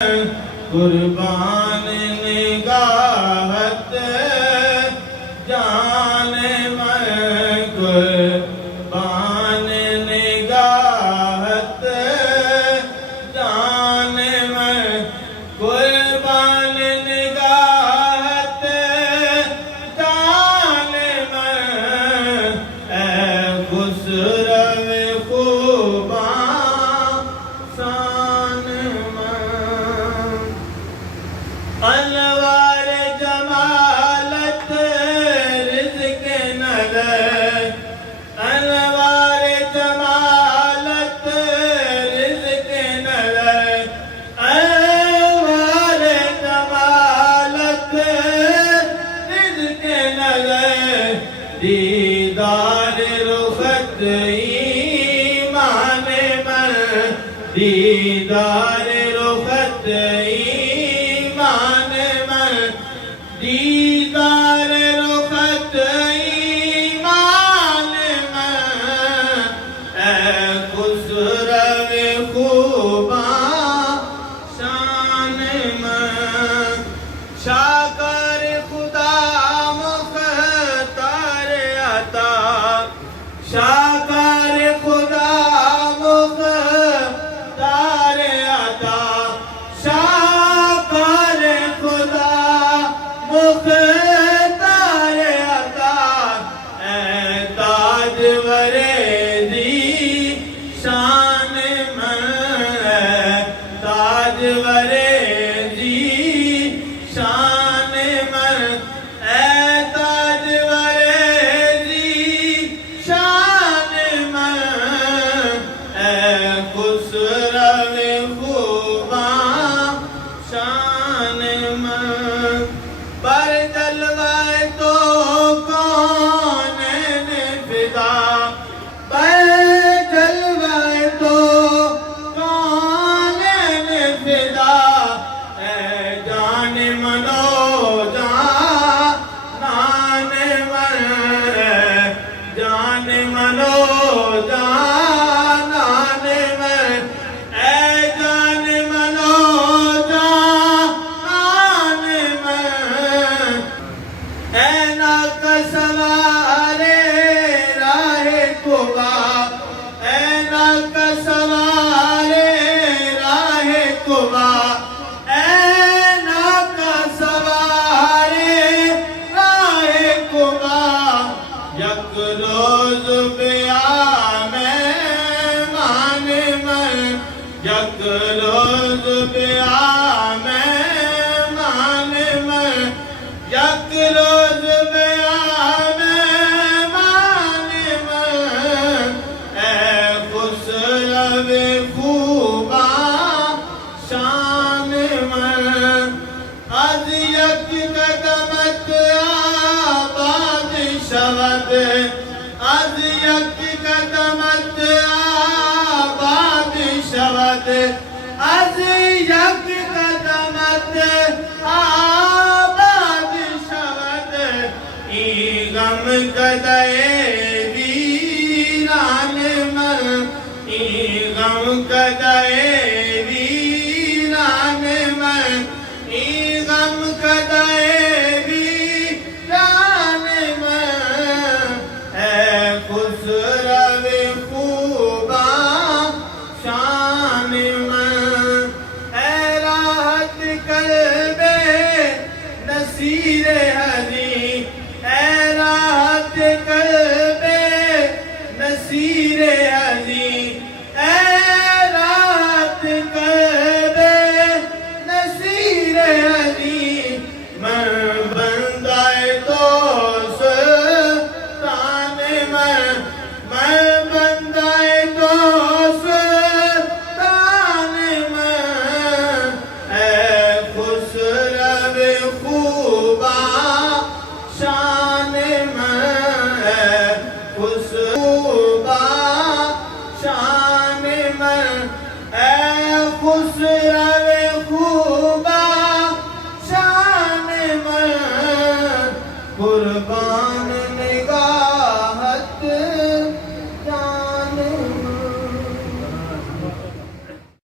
قربان نگاہت جان میں قربان نگاہت جان میں قربان نگاہت جان میں اے خسرو خوباں شان میں انوار جمالت رزق نظر انوار جمالت رزق نظر انوار جمالت رزق نظر دیدار رخت ایمان من دیدار رخت ایمان من دیدار رخت ایمان من اے خسرو خوباں شان من شاکر خدا مختار عطا شاکر خدا مختار عطا شاکر خدا مختار عطا اے تاجور دی شان من اے تاجور دی شان من اے تاجور دی شان من اے خسرو خوباں شان من پر جلوہ تو کونین فدا پر جلوہ تو کونین فدا اے جان منو جانان من اے جان منو جانان من اے جان منو جانان من اے ناک سوار راہ قبا اے ناک سوار راہ قبا اے ناک سوار راہ قبا یک روز بیا میں مان من یک روز بیا میں مان من یک روز بیا میں مان من اے خسرو خوباں شان من از یک قدمت آباد شود از یک قدمت آباد شود از یک قدمت آباد شود ای غم کدے ویران من ای غم کدے ویران من ای غم کدے ویران من اے خسرو خوباں شان من اے راحت قلب نصیر ہدی اے راحت قلب نصیر ہدی اے راحت قلب نصیر ہدی من بندہ دوست تان من بندہ دوست تان من اے خسرو خوباں شان من اے خسرو شان من اے خسرو